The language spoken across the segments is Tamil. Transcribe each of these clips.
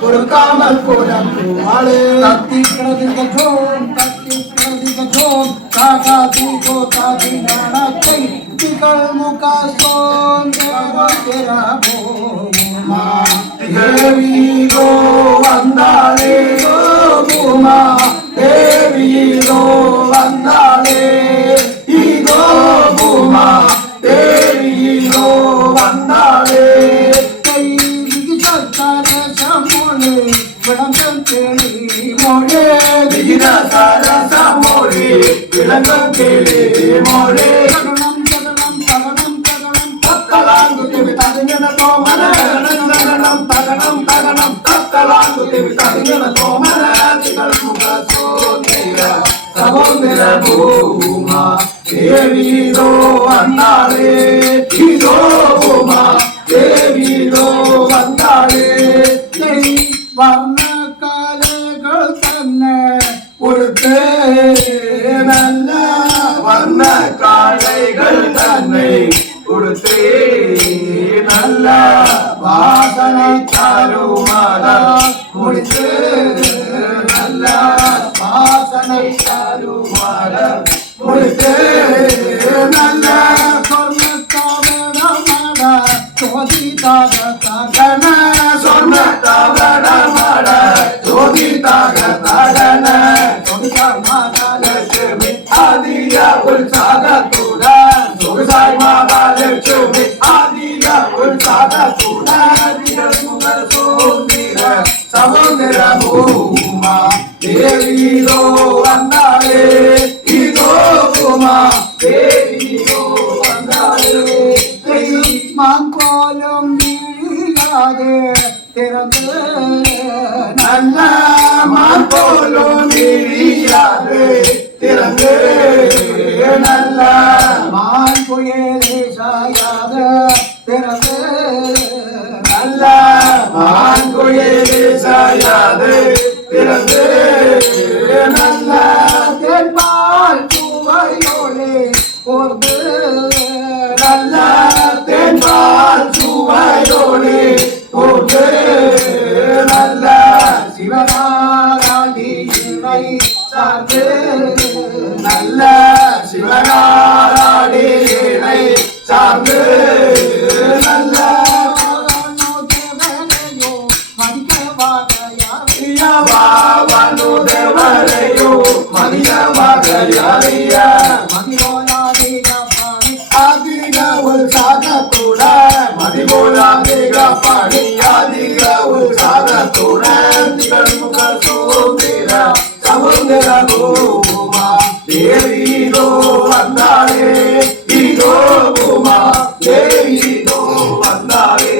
கொடுக்காமல் போடே தத்தி கிடதிகோம் காகா தீகோ தாதி நாணத்தை திகழ் முகாசோம் தேரபோமா தேவியோ வந்தாளே கோமா தேவியோ வந்தாளே இதோ பூமா தேவியோ வந்தாளே விளங்கும் கேளி மோழே தகனம் தத்தலாங்கு திவி தகுஞன தோமன தகனம் தத்தலாங்கு திவி தகுஞன தோமன திகழ் முக சோதர சகோதர பூமா தேவிதோ வந்தாளே இதோ பூமா தேவிதோ வந்தாளே வர்ண காலைகள் தன்னை கொடுத்து நல்ல வர்ண காளைகள் தன்னை கொடுத்து நல்ல வாசனை தருமாத முடித்து நல்ல வாசனை தருமாத முடித்து நல்ல சொர்ணத்தாவடமாட சோதிதாக தகன சொர்ணத்தாவடமாட சோதிதாக தகன உற்சாகத்துடன் சொகுசாய் மாதாலட்சுமி ஆதிய உற்சாகத்துடன் முகர் சோதிர சமுதிர பூமா தேவியோ வந்தாளே இதோ பூமா தேவியோ வந்தாளே மாங்கோலம் வீழாதே திறந்து நல்ல மாங்கோலம் வீழாதே திறந்து நல்ல மான் புயலே சாயாத திறந்து நல்ல மான் புயலே சாயாத திறந்து நல்ல தென்பால் சுவையோலே போர்ந்து நல்ல தென்பால் சுவையோலே போர்ந்து நல்ல சிவனாராண்டி இணை சார்ந்து நல்ல சிவனாராடினை சார்ந்து நல்ல தேவரையோ மதியமாக யாரிய அதிக உற்சாகத்தோட மதிபோலாதிக பாடி அதிக உற்சாகத்தோட திகழ் முக சோதிர சமுதிர பூமா தேவிதோ வந்தாளே இதோ பூமா தேவிதோ வந்தாளே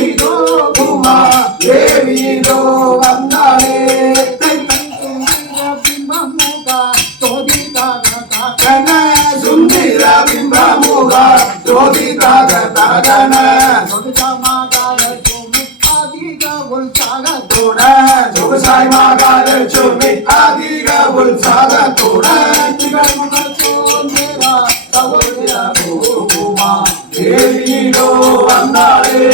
இதோ பூமா தேவிதோ வந்தாளே சுந்தர பிம்பமுக ஜோதிதாக தகன சொகுசாய் மாதாலட்சுமி அதிக உற்சாகத்துடன் திகழ் முகர் சோதர சகோதர பூமா தேவியோ வந்தாளே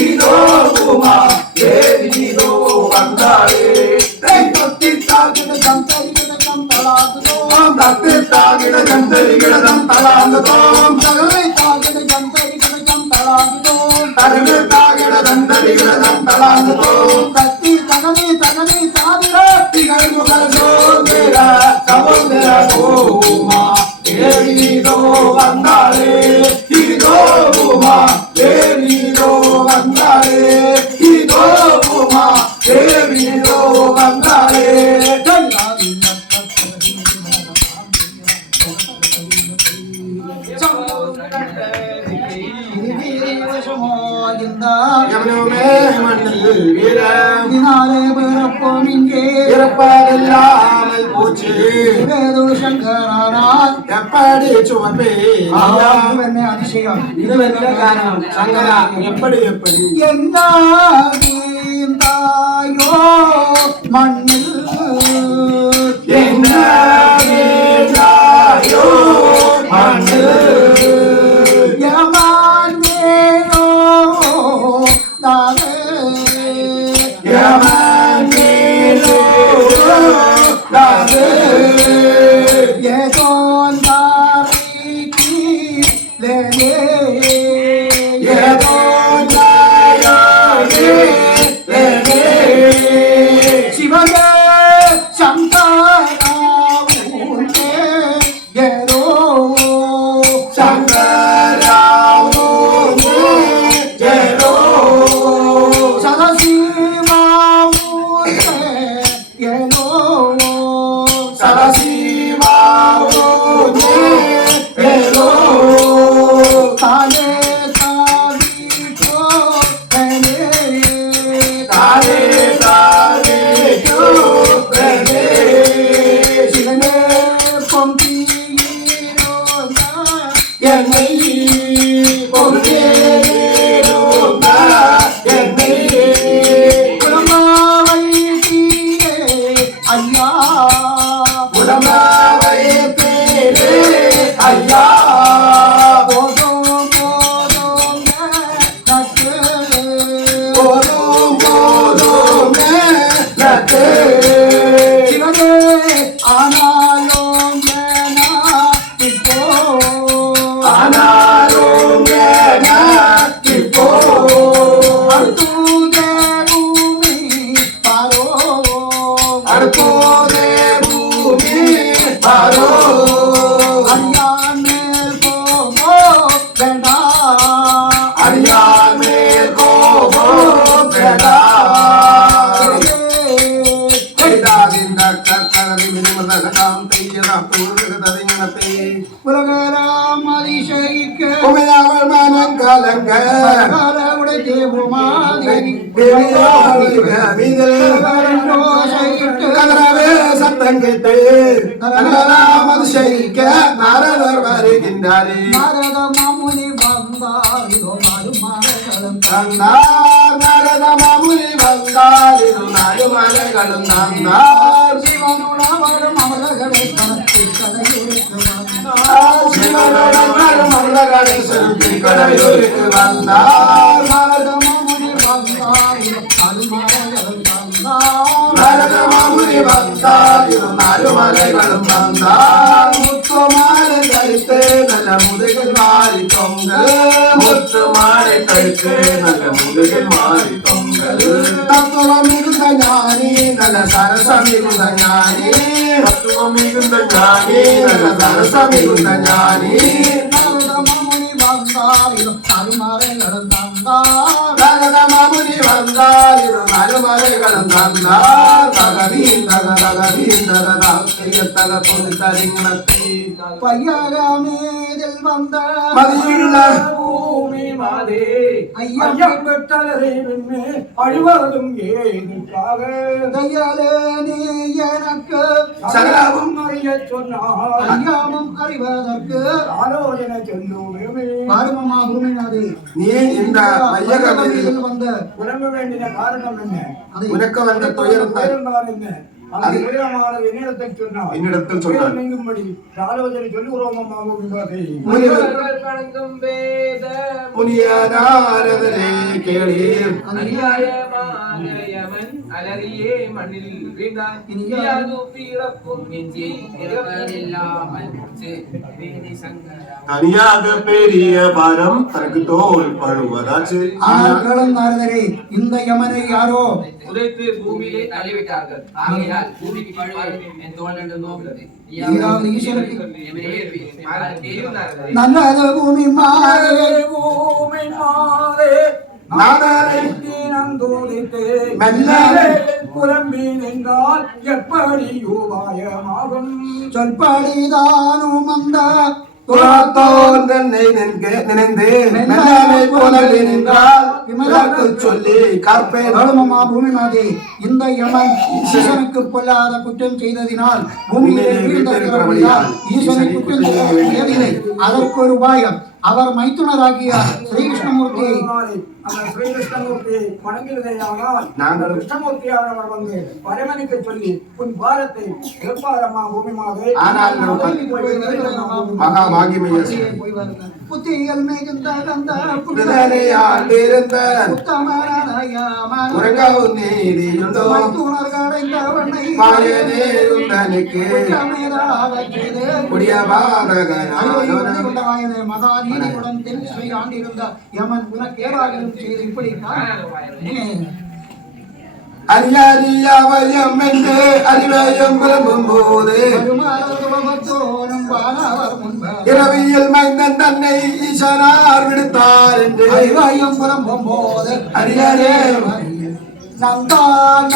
இதோ பூமா தேவியோ வந்தாளே தத்தி தாகிட ஜந்தரிகிடம் தலாங்குதோம் தகவை தாகிட ஜந்தரிகிடம் தலாங்குதோம் தகவை தாகிட ஜந்தரிகிடம் தலாங்குதோம் தத்தி தகவை தாகிட திகழ் முகர் சோதர சகோதர பூமா தேவிதோ வந்தாளே இதோ பூமா தேவிதோ வந்தாளே இதோ பூமா தேவிதோ வந்தாளே இறப்பாதில்லாமல் போச்சு சங்கரானால் எப்படி சுமப்பே அதிசயம் இது காரணம் சங்கரா எப்படி என்ன தாயோ மண்ணில் என்ன தாயோ மண்ணில் யமான் மேலோ தாவே சத்தம் கேட்டு நாரதர் வருகின்றாரே. நாரத மாமுனி வந்தாரிலும் நடுமலைகளும் தந்தார். சிவனுடன் அமலகளை செலுத்தி கடையூருக்கு வந்தார். நாரத மாமுனி வந்தாரிலும் நடுமலைகளும் தந்தார். முத்துமாலை கழித்து நல்ல முதுகில் மாறி தொங்கல். முத்துமாலை கழித்து நல்ல முதுகில் மாறி தொங்கல். தத்துவம் மிகுந்த ஞானி நல்ல சரசம் மிகுந்த ஞானி. தத்துவம் மிகுந்த ஞானி நல்ல சரசம் மிகுந்த ஞானி. மாமுனி வந்தாரிலும் நடுமலைகளும் தந்தார். மாமுனி வந்தாரிலும் நடுமலைகளும் தந்தார். பையகமேதில் வந்த மதியுள்ள பூமி மாதே ஐயம் பெற்றலை நின்று அழுவதும் ஏதுக்காக தையலே நீ எனக்கு சகலமும் அறிய சொன்னார். ஐயாமும் அறிவதற்கு ஆலோசனை சொல்லுவேமே. பாருமமா பூமி மாதே, நீ இந்த பையகமேதில் வந்த உணர வேண்டிய காரணம் என்ன? உனக்கு வந்த துயரம் என்ன? என்னிடத்தில் சொன்னார். நீங்கும்படி ஆலோசனை சொல்லி முனியாரே கேளீர். அலறியே மண்ணில் தனியாக பெரிய பாரம் தனக்கு தோல் பழுவதாச்சு. நாரதரே, இந்த யமனை யாரோ உதைத்து பூமியிலே தள்ளிவிட்டார்கள். ஆகையால் பூமிக்கு பழுவார் என் தோல் என்று நோக்கிறது. நல்லது பூமி மாறே, பூமி மாறே புலம்பி நின்றால் எப்படி உபாயமாகும்? சொல்படிதானும் அந்த இந்த யமன் ஈசனுக்கு பொல்லாத குற்றம் செய்ததினால் பூமியிலே ஈசனை குற்றம் செய்யவில்லை. அதற்கு ஒரு உபாயம். அவர் மைத்துனராகிய ஸ்ரீகிருஷ்ணமூர்த்தி கிருஷ்ணமூர்த்தி அந்த ஸ்ரீ கிருஷ்ணமூர்த்தி வணங்குவதையானால் நாங்கள் கிருஷ்ணமூர்த்தியானவர் வந்து பரமனுக்கு சொல்லி உன் பாரத்தை எப்பாரம்மா பூமிமாவே ஆனால் மகா பாகியமைய புத்திகள் மிகுந்த கந்த ஆண்டிருந்த உத்தமராயாமல் உறங்கவும் நீதியுண்டோ துணர்களைந்தவனை மாயனே உந்தனுக்கு புடிய பாதகனாய் மகா நீதியுடன் தென்ஸ்ரீ ஆண்டிருந்த யமன் உனக்கேவாகலும் செய்து இப்படி அறியாரியாவயம் என்று அறிவயம் விரும்பும் போது இரவியில் மைந்தன் தன்னை ஈசனார் விடுத்தார் என்று அறிவயம் விரும்பும் போது அறியாரே நந்தான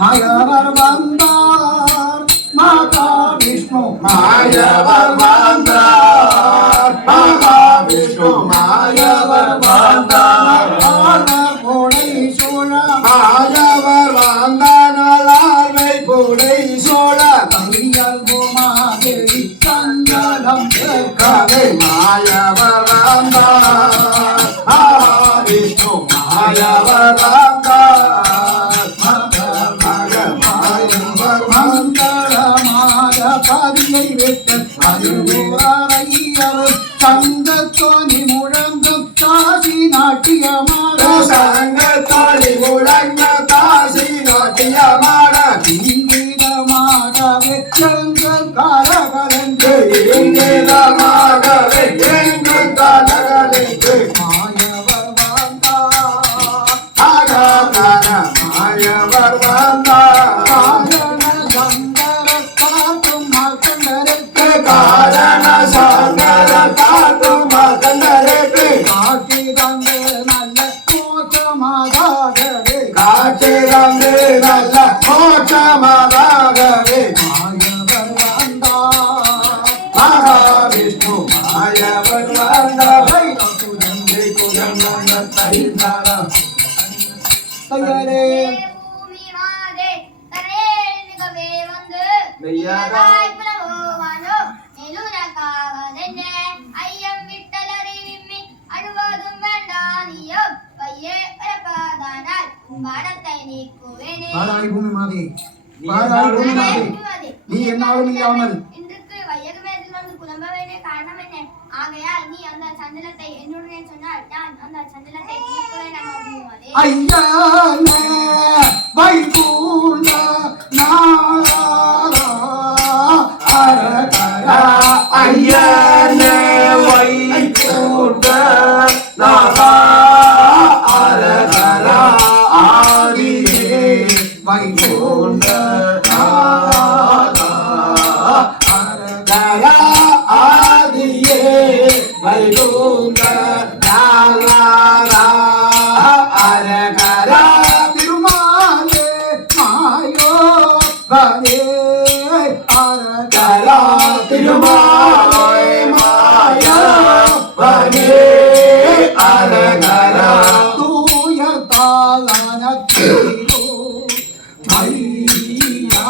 மாயவர் வந்தார் மாதா விஷ்ணு மாயவர் வந்தார் மகாவிஷ்ணு மாயவர் வந்தார் கோடை சோழ மாயவர் வந்தானால்வை புடை சோழ கையல் பூமாதேவி சங்கலம் கதை மாயவர் வந்தார் மகாவிஷ்ணு மாயவர் வந்தார் பதியை விட்டு அறிவுரையர் சங்கத்தோனி முழங்கும் காசி நாட்டியமாட சங்கத்தோனி முழங்க காசி நாட்டியமாட இங்கீதமாகவே எங்கள் காரகலன்று இங்கீதமாகவே எங்கள் காரகலன்று மாயவர் வந்தார் மாயவர் வந்தார் காரண சங்கர காக்கும் மகனருக்கு காட்சி தந்து நல்ல மோட்சமாகவே காட்சி தந்து நல்ல மோட்சமாகவே மாயவர் வந்தார் மகாவிஷ்ணு மாயவர் வந்தவை தயாரே பாராய் பூமி மாதே பாராய் பூமி மாதே நீ என்னாலும் இல்லாமல் இன்றைக்கு வையகமேதில் வந்து புலம்ப வேண்டிய காரணம் என்ன? ஆகையால் நீ அந்த சஞ்சலத்தை என்னுடனே சொன்னால் நான் அந்த சஞ்சலத்தை தீர்ப்பேன் அம்மா பூமாதே. ஐயனே வைகுண்ட நாதா அரகரா ஐயனே வைகுண்ட நாதா அரகரா ஆதியே வைகுண்ட நாதா அரகரா ஆதியே வைகுண்ட நாதா அரகரா திருமாலே மாயோ வரே அரகரா திருமாலே மாயா வனே அரகரா தூய தாளனத்திலோ மையா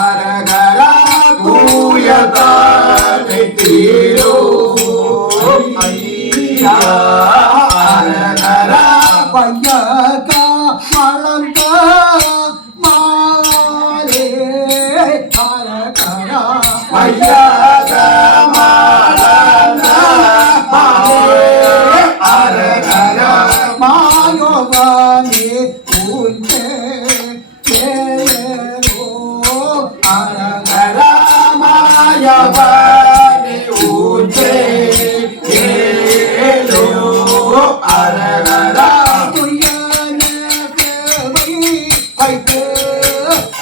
அரகரா தூயதானை தீரோ ஐயா அரகரா பையக மலர்ந்த மாலே அரகரா ஐயாக மாலந்த மாலே அரகரா மாயோவனே பூஞ்சே கேளோ அரகரா மாயவனே ஊஞ்சே ஏலோ அரகரா துயனே தேவை வைத்து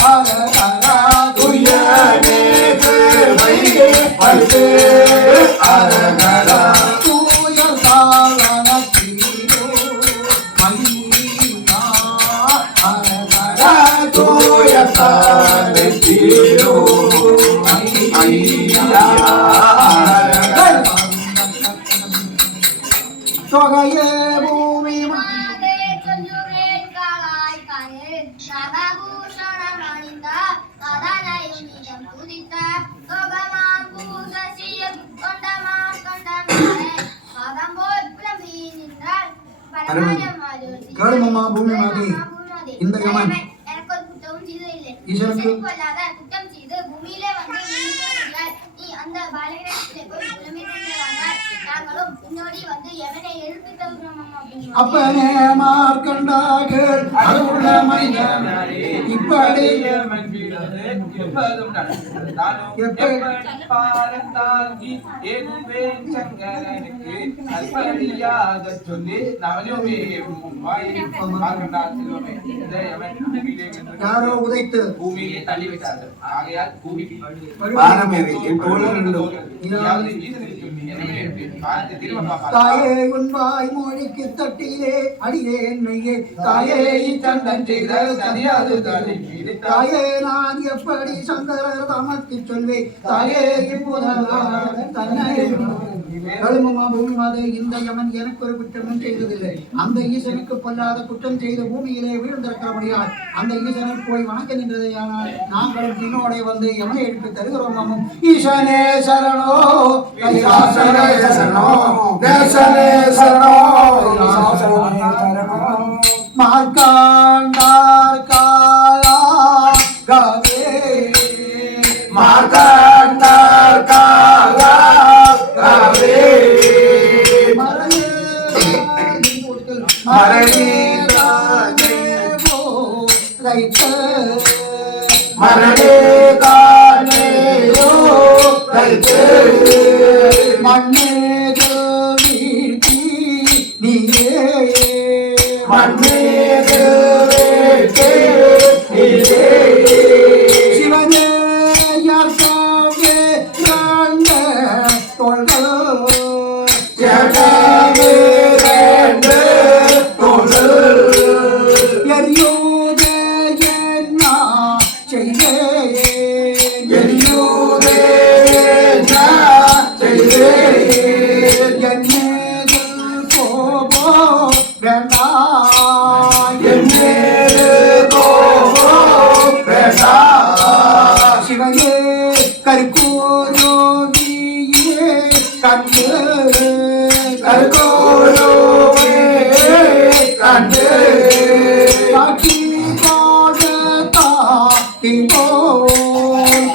அரகரா துயனே தேவை வைத்து அரகரா தூய தாளனத்திலோ மையா அரகரா தூயதானை தீரோ ஐயா அரகரா தொகையே பூமி மாதே சொல்லுறேன் காலாய் காணில் நாகபூஷணம் அணிந்த கதாநாயகனிடம் துதித்த சோகமாம் பூசசியம் கொண்டமாம் கொண்டமாரே மகம்போல் புலம்பி நின்றாள் கேளுமம்மா பூமி மாதே, இந்த யமன் எனக்கு ஒரு குற்றமும் செய்ததில்லை. ஈஸ்வரனுக்கு கொல்லாத குற்றம் செய்து பூமியிலே வந்து நின்றால் நீ அந்த பாலகனிடத்திலே போய் புலம்பி நின்றால் நாங்களும் உன்னோடி வந்து எவனை எழுப்பி தருகிறோம் அம்மா பூமி மாதே. அப்பனே மார்க்கண்டாகள் அருள மனிதன் இப்படி யாரோ உதைத்து பூமியிலே தள்ளிவிட்டார்கள். ஆகையால் பூமிக்கு பாரமேறி என் தோழர் ரெண்டும் யாவது ஈசனுக்கு சொல்லி என்னமே இருப்பேன். பார்த்து திரும்ப பாப்பா. தாயே உன்வாய் மொழிக்கு தட்டிலே அடியேன் மெய்யே தாயே தண்டன் செய்த தனியாது தாயே நான் எப்படி சங்கரர் தமக்கு சொல்வேன் தாயே இப்போதான் தன்னை கழுமமா பூமி மாதே, இந்த யமன் எனக்கு ஒரு குற்றமும் செய்ததில்லை. அந்த ஈசனுக்கு பொல்லாத குற்றம் செய்த பூமியிலே வீழ்ந்திருக்கிறபடியால் அந்த ஈசனை போய் வணக்க நின்றதையானால் நாங்களும் பின்னோட வந்து யமனை எடுத்து தருகிறோம். அம்மும் ஈசனே சரணோ கைலாசனே சரணோ தேசனே சரணோ மார்க்காண்டார் காலா கவே மார்க்கண்டார் காலா கவே மரணே காணேயோ கைத்து மண்ணேது வீழ்த்தி நீயே மண்ணேது வேட்டே நீரே சிவனே யார்காவே ராண்ட தொல்கள் ஜகமே ரெண்டு தோழர் எரியோதே என்ன செய்தே எரியூதே நான் செய்தேன் என்னேது கோபோ வேண்டாம் என்னேது கோபம் வேண்டாம் சிவனே கற்கோரோவியே கண்டு கற்கோலோவே கண்டு காட்சி போடத்தா திங்கோ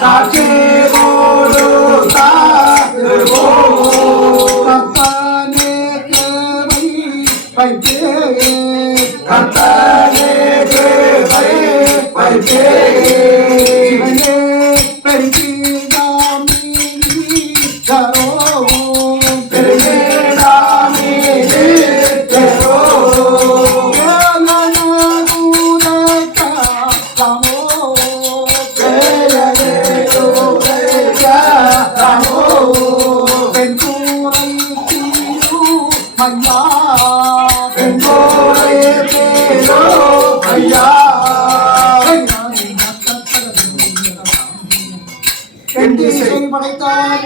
காட்சி போடு தாக்குவோ கத்தனே படைத்தார்.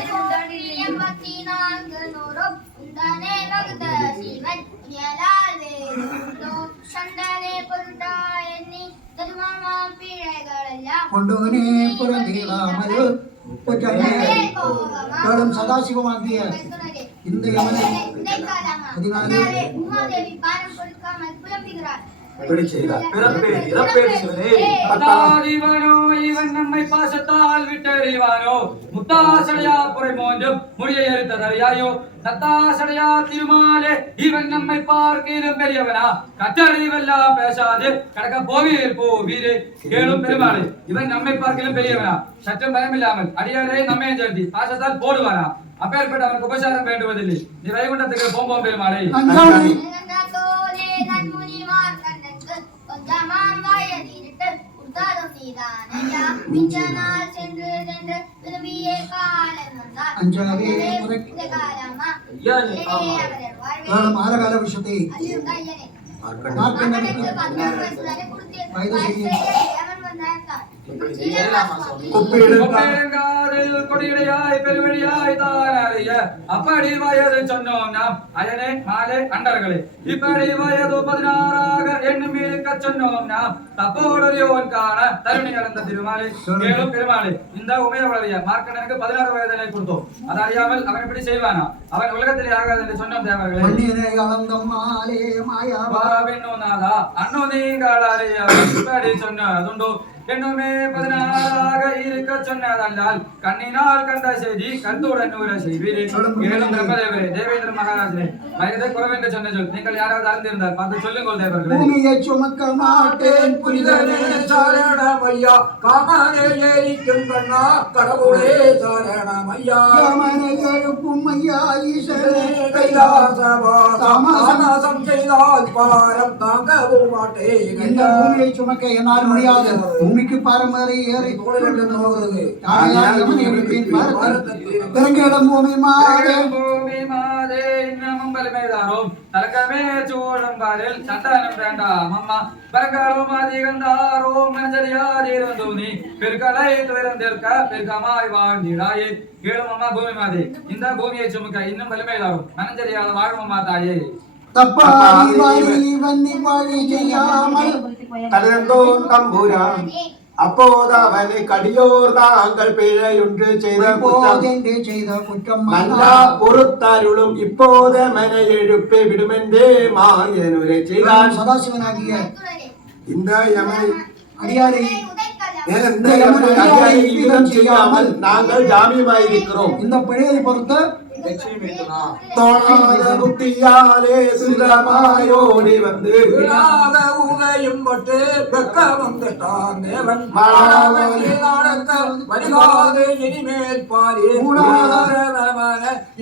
84 நூறும் உந்தனே வகுத்த சீவன் உயலால் வேறு சண்டனே பொருட்டா எண்ணி தருமாம் பிழைகளெல்லாம் கொண்டோனே புறந்தீராமல் சதாசிவமாகிய இந்த யமனை 16 உமாதேவி பாரம் கொடுக்காமல் புலம்புகிறார். இவன் நம்மை பாசத்தால் விட்டறிவானோ முத்தாசடையா புரை மோன்றும் முடியை எரித்ததறியாயோ நத்தாசடையா திருமாலே இவன் நம்மை பார்க்கிலும் பெரியவனா கற்றறிவெல்லாம் பேசாது கடக்க போவீர் போவீரே கேளும் பெருமாளே இவன் நம்மை பார்க்கிலும் பெரியவனா சற்றும் பயமில்லாமல் அடியாரே நம்மை சேர்த்தி பாசத்தால் போடுவானா அப்பேற்பட்ட அவனுக்கு உபசாரம் வேண்டுவதில்லை நீ வைகுண்டத்துக்கு போம்போம் பெருமாளே ஆரகால விஷயத்தை அப்படி வயது சொன்னோம் நாம் அயனே மாலே அண்டர்களே இப்படி வயது 16 எண்ணும் இருக்க சொன்னோம் நாம் தப்போடையோன் காண தருணி கடந்த திருமாலே மேலும் பெருமாளே இந்த உமையவளைய மார்க்கண்டனுக்கு 16 வயதினை கொடுத்தோம் அது அறியாமல் அவன் எப்படி செய்வானா அவன் உலகத்திலே ஆகாது என்று சொன்னோம் தேவர்களே அண்ணோ நீங்களாலே இப்படி சொன்னதுண்டோ என்னுமே 16 இருக்க சொன்னதல்லால் கண்ணினால் கண்ட செய்தி கண்துடன் நூற செய்வீரே மேலும் பிரம்மதேவரே தேவேந்திர மகாராஜரே வயதை குறவென்று சொன்ன சொல் நீங்கள் யாராவது அறிந்திருந்தால் பார்த்து சொல்லுங்கள் தேவர்களே பூமியை சுமக்க மாட்டேன் புனிதனே சரணமையா காமனே ஏறிக்கும் கண்ணா கடவுளே சரணமையா காமனை எழுப்பும் ஐயா ஈசனே கைலாசவா சமாசம் செய்தால் பாரம் தாங்கவும் மாட்டேன் இந்த பூமியை சுமக்க என்னால் முடியாது பூமிக்கு பாரம்பரிய ஏறி தெலுங்கிடம் பூமி மாதே இன்னமும் பலமேதாரோம் தலக்கமே சோழம் பாரில் சந்தானம் வேண்டாம் அம்மா பரங்காலும் அதிகந்தாரோம் மஞ்சரியாதிருந்தோனி பெருக்கலை துயர்ந்திருக்க பெருக்கமாய் வாழ்ந்திடாயே கேளும் அம்மா பூமி மாதே இந்த பூமியை சுமக்க இன்னும் பலமேதாரோம் மனஞ்சரியாத வாழும் அம்மா தாயே கலந்தோன் தம்புரான் அப்போது அவனை கடியோர் தாங்கள் பிழையொன்று செய்த குற்றம் மன்னா பொறுத்தருளும் இப்போத மன எழுப்பி விடுமென்றே மாயனுரை செய்தான். சதாசிவனாகிய இந்த யமனை அடியாரை செய்யாமல் நாங்கள் ஜாமியமாயிருக்கிறோம். இந்த பிழையை பொறுத்த புத்தியாலே சுந்தரமாயோடி வந்து உதயும் பட்டு வெக்கமும் கெட்டான் தேவன் வழிகாது இனிமேல் பாரி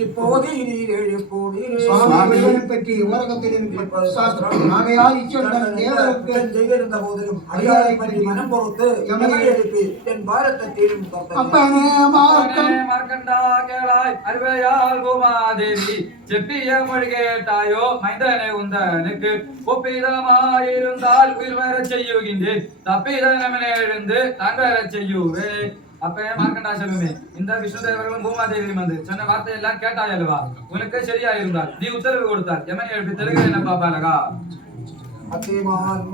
இப்போது நீர் எழுப்போடு பற்றி உலகத்தில் ஆகையால் இச்சொல்ல தேவருக்கு செய்திருந்த போதிலும் அடியாரை பற்றி மனம் பொறுத்து எமனை எழுப்பி என் பாரதத்திலும் அப்பனே மார்க்கண்டா கேளாய் அறிவையால் பூமாதேவி செப்பிய மொழி கேட்டாயோ மைந்தனை உந்தனுக்கு ஒப்பிதமாயிருந்தால் உயிர் வர செய்யுகின்றேன் தப்பிதனமனே எழுந்து தான் வர செய்யுவே அப்ப மார்க்கண்டா சொல்லுமே இந்த விஷ்ணுதேவர்களும் பூமாதேவியும் வந்து சொன்ன வார்த்தை எல்லாம் கேட்டாய் அல்லவா உனக்கு சரியா இருந்தால் நீ உத்தரவு கொடுத்தால் எமனை எழுப்பி தெலுங்கு என்ன பாப்பாலகா அத்திமான்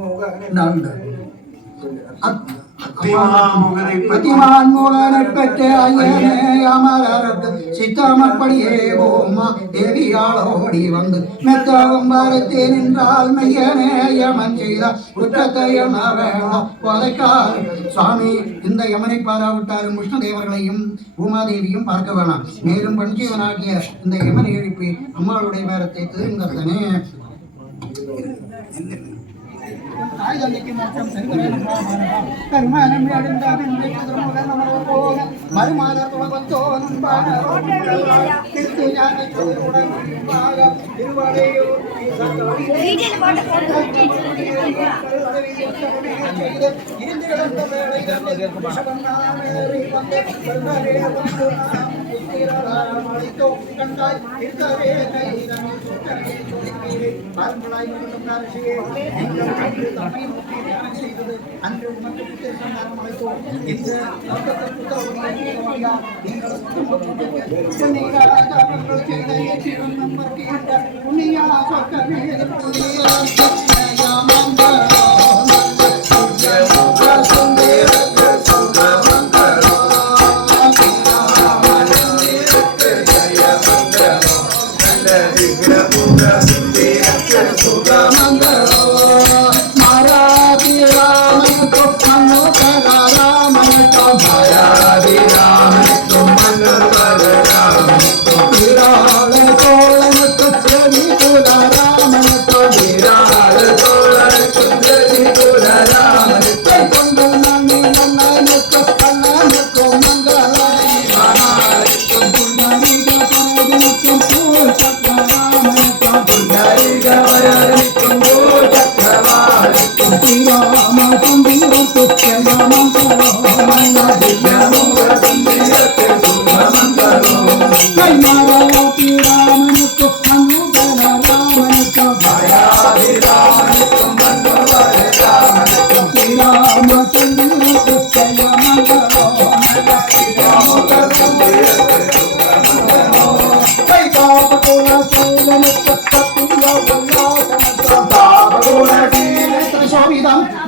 மோகனை பெற்ற ஐயனே அமரருக்கு சித்தமப்படியே ஓமா தேவியாளோடி வந்து மெத்தவும் வரத்தே நின்றால் மையனே யமன் செய்த குற்றத்தை யம வேண்டாம் போதைக்கால் சுவாமி இந்த யமனை பாராவிட்டாலும் விஷ்ணுதேவர்களையும் பூமாதேவியும் பார்க்க வேணாம். மேலும் பஞ்சீவனாகிய இந்த யமனை எழுப்பி அம்மாளுடைய வேரத்தை திருங்கத்தனே தாய் தந்தைக்கு மாற்றம் கருமானம் மறுமாத துளவத்தோ கண்டாய் தன்னை நோக்கி தியானம் செய்தது அன்று உனக்கு புத்திர சந்தானம் அளித்தோம். இன்று லோகத்தில் புத்திர உருவாக்கியவாயா நீங்கள் ராஜாக்கள் செய்த ஏற்றிடும் நம்பருக்கு என்ற புண்ணியா சொற்கள்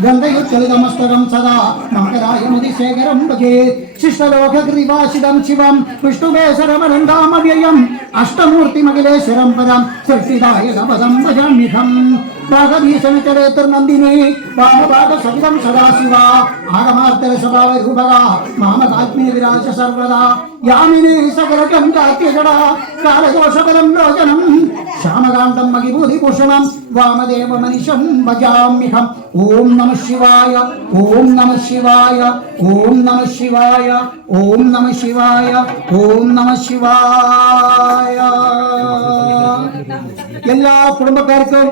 गंगयुत्कलितमस्तकं सदा मकरायमुदिशेखरं भजे शिष्टलोकग्रीवासिदं शिवं विष्णुवेशरमनन्दामव्ययम् अष्टमूर्तिमखिलेश्वरं पदं सृष्टिदायकपदं भजाम्यहम् भागभीषणचरेतुर्नन्दिनी वामभागसहितं सदाशिवा आगमार्तरस्वभावरूपगा मामकात्मे विराज सर्वदा यामिनी सकलगन्धात्यजडा कालदोषबलं लोचनं श्यामकान्तं मगिभूतिभूषणं वामदेवमनिशं भजाम्यहम् ओम नमः शिवाय ओम नमः शिवाय ओम नमः शिवाय ओम नमः शिवाय ओम नमः शिवाय എല്ലാ കുടുംബക്കാർക്കും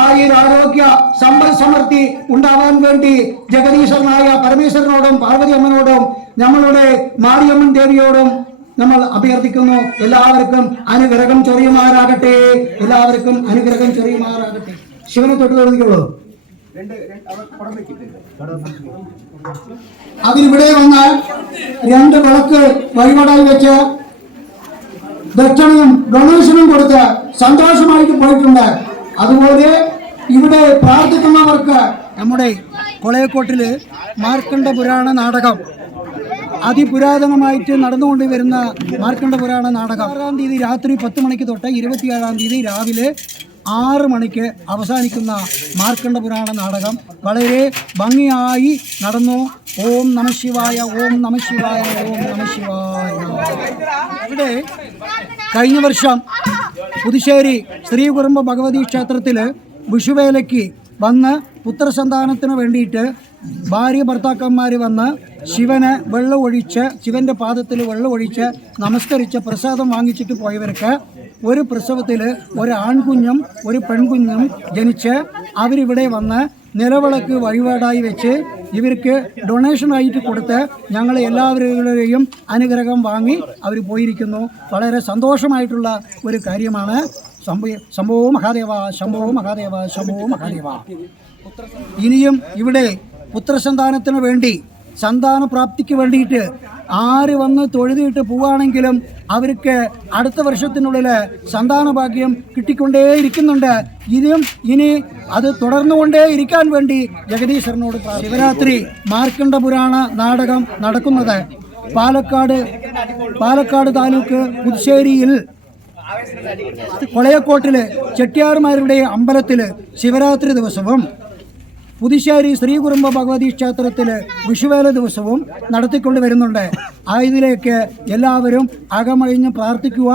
ആയുരാരോഗ്യ സമ്പൽ സമൃദ്ധി ഉണ്ടാവാൻ വേണ്ടി ജഗദീശ്വരനായ പരമേശ്വരനോടും പാർവതി അമ്മനോടും നമ്മളുടെ മാരിയമ്മൻ ദേവിയോടും നമ്മൾ അഭ്യർത്ഥിക്കുന്നു. എല്ലാവർക്കും അനുഗ്രഹം ചൊരിയുമാറാകട്ടെ. എല്ലാവർക്കും അനുഗ്രഹം ചൊരിയുമാറാകട്ടെ. ശിവനെ തൊട്ട് തൊഴുതിക്കോളൂ. അതിനിവിടെ വന്നാൽ 2 വിളക്ക് വഴിപാടായി വെച്ച് ദക്ഷിണയും ഡൊണേഷനും കൊടുത്ത് സന്തോഷമായിട്ട് പോയിട്ടുണ്ട്. അതുപോലെ ഇവിടെ പ്രാർത്ഥിക്കുന്നവർക്ക് നമ്മുടെ കൊളയക്കോട്ടില് മാർക്കണ്ഡ പുരാണ നാടകം അതിപുരാതനമായിട്ട് നടന്നുകൊണ്ട് വരുന്ന മാർക്കണ്ഡ പുരാണ നാടകം 6-ാം തീയതി രാത്രി 10 മണിക്ക് തൊട്ട് 27-ാം തീയതി രാവിലെ 6 മണിക്ക് അവസാനിക്കുന്ന മാർക്കണ്ഡ പുരാണ നാടകം വളരെ ഭംഗിയായി നടന്നു. ഓം നമഃ ശിവായ ഓം നമഃ ശിവായ ഓം നമഃ ശിവായ. ഇവിടെ കഴിഞ്ഞ വർഷം പുതുശ്ശേരി ശ്രീകുറുമ്പ ഭഗവതി ക്ഷേത്രത്തിൽ വിഷുവേലയ്ക്ക് വന്ന് പുത്രസന്താനത്തിന് വേണ്ടിയിട്ട് ഭാര്യ ഭർത്താക്കന്മാർ വന്ന് ശിവന് വെള്ളമൊഴിച്ച് ശിവൻ്റെ പാദത്തിൽ വെള്ളമൊഴിച്ച് നമസ്കരിച്ച് പ്രസാദം വാങ്ങിച്ചിട്ട് പോയവർക്ക് ഒരു പ്രസവത്തിൽ ഒരു ആൺകുഞ്ഞും ഒരു പെൺകുഞ്ഞും ജനിച്ച് അവരിവിടെ വന്ന് നിലവിളക്ക് വഴിപാടായി വെച്ച് ഇവർക്ക് ഡൊണേഷനായിട്ട് കൊടുത്ത് ഞങ്ങൾ എല്ലാവരുടെയും അനുഗ്രഹം വാങ്ങി അവർ പോയിരിക്കുന്നു. വളരെ സന്തോഷമായിട്ടുള്ള ഒരു കാര്യമാണ്. ശംഭോ മഹാദേവ ശംഭോ മഹാദേവ ശംഭോ മഹാദേവ. ഇനിയും ഇവിടെ പുത്രസന്താനത്തിന് വേണ്ടി സന്താന പ്രാപ്തിക്ക് വേണ്ടിയിട്ട് ആര് വന്ന് തൊഴുതിയിട്ട് പോവുകയാണെങ്കിലും അവർക്ക് അടുത്ത വർഷത്തിനുള്ളിൽ സന്താന ഭാഗ്യം കിട്ടിക്കൊണ്ടേയിരിക്കുന്നുണ്ട്. ഇനി അത് തുടർന്നുകൊണ്ടേ ഇരിക്കാൻ വേണ്ടി ജഗദീശ്വരനോട് ശിവരാത്രി മാർക്കണ്ഡ പുരാണ നാടകം നടക്കുന്നത് പാലക്കാട് താലൂക്ക് പുതുശ്ശേരിയിൽ കൊളയക്കോട്ടില് ചെട്ടിയാർമാരുടെ അമ്പലത്തിൽ ശിവരാത്രി ദിവസവും പുതുശ്ശേരി ശ്രീകുറുമ്പ ഭഗവതി ക്ഷേത്രത്തിൽ വിഷുവേല ദിവസവും നടത്തിക്കൊണ്ട് വരുന്നുണ്ട്. ഇതിലേക്ക് എല്ലാവരും അകമഴിഞ്ഞ് പ്രാർത്ഥിക്കുക.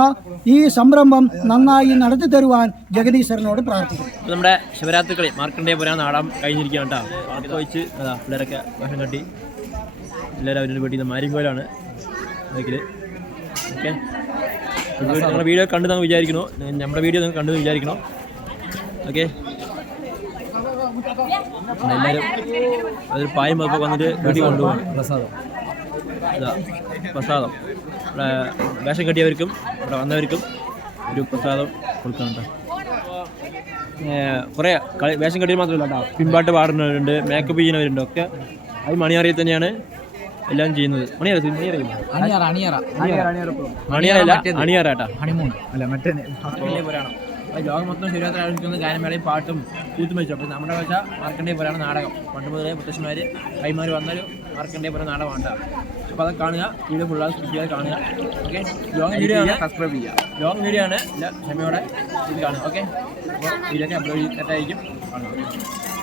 ഈ സംരംഭം നന്നായി നടത്തി തരുവാൻ ജഗദീശ്വരനോട് പ്രാർത്ഥിക്കും. നമ്മുടെ ശിവരാത്രി മാർക്കണ്ഡേയ പുരാണ നാടകം കഴിഞ്ഞിരിക്കുകയാണ് കേട്ടോ. പാട്ട് വെച്ച് പിള്ളേരൊക്കെ വേഷം കെട്ടി എല്ലാവരും അവരുടെ വീട്ടിൽ മാരിങ്കോലാണ് ബൈക്കിൽ. ഓക്കെ, നിങ്ങളുടെ വീഡിയോ കണ്ടു നമ്മൾ വിചാരിക്കണോ, നമ്മുടെ വീഡിയോ നിങ്ങൾ കണ്ടു വിചാരിക്കണോ. ഓക്കെ, എല്ലാവരും അതൊരു പായം ഒക്കെ വന്നിട്ട് വീട്ടിൽ കൊണ്ടുപോകണം. പ്രസാദം ഇവിടെ വേഷം കെട്ടിയവർക്കും ഇവിടെ വന്നവർക്കും ഒരു പ്രസാദം കൊടുക്കണം കേട്ടോ. കുറേ വേഷം കെട്ടി മാത്രമല്ല കേട്ടോ, പിൻപാട്ട് പാടുന്നവരുണ്ട്, മേക്കപ്പ് ചെയ്യുന്നവരുണ്ട്, ഒക്കെ അത് മണിയാറിയിൽ തന്നെയാണ് എല്ലാം ചെയ്യുന്നത്. മണിയാറല്ല അണിയാറ കേട്ടോ. ലോകം മൊത്തം ശരിയാത്ര ആലോചിക്കുന്ന ഗാനമേളയും പാട്ടും കൂത്തും വെച്ചു. അപ്പോൾ നമ്മുടെ വെച്ചാൽ മാർക്കണ്ഡേയപുരമാണ് നാടകം. പണ്ട് മുതലേ മുത്തശ്ശന്മാർ കൈമാറി വന്നൊരു മാർക്കണ്ഡേയപുരം നാടകമാണ്. അപ്പോൾ അത് കാണുക, വീഡിയോ ഫുള്ളായി സ്കിപ്പ് ചെയ്യാതെ കാണുക. ഓക്കെ, ലോങ് വീഡിയോ ആണ്, സബ്സ്ക്രൈബ് ചെയ്യുക. ലോങ് വീഡിയോ ആണ്, ക്ഷമയോടെ ഇത് കാണുക. ഓക്കെ, അപ്പോൾ വീഡിയോ ഒക്കെ അപ്ലോഡ് ചെയ്തിട്ടായിരിക്കും കാണുക.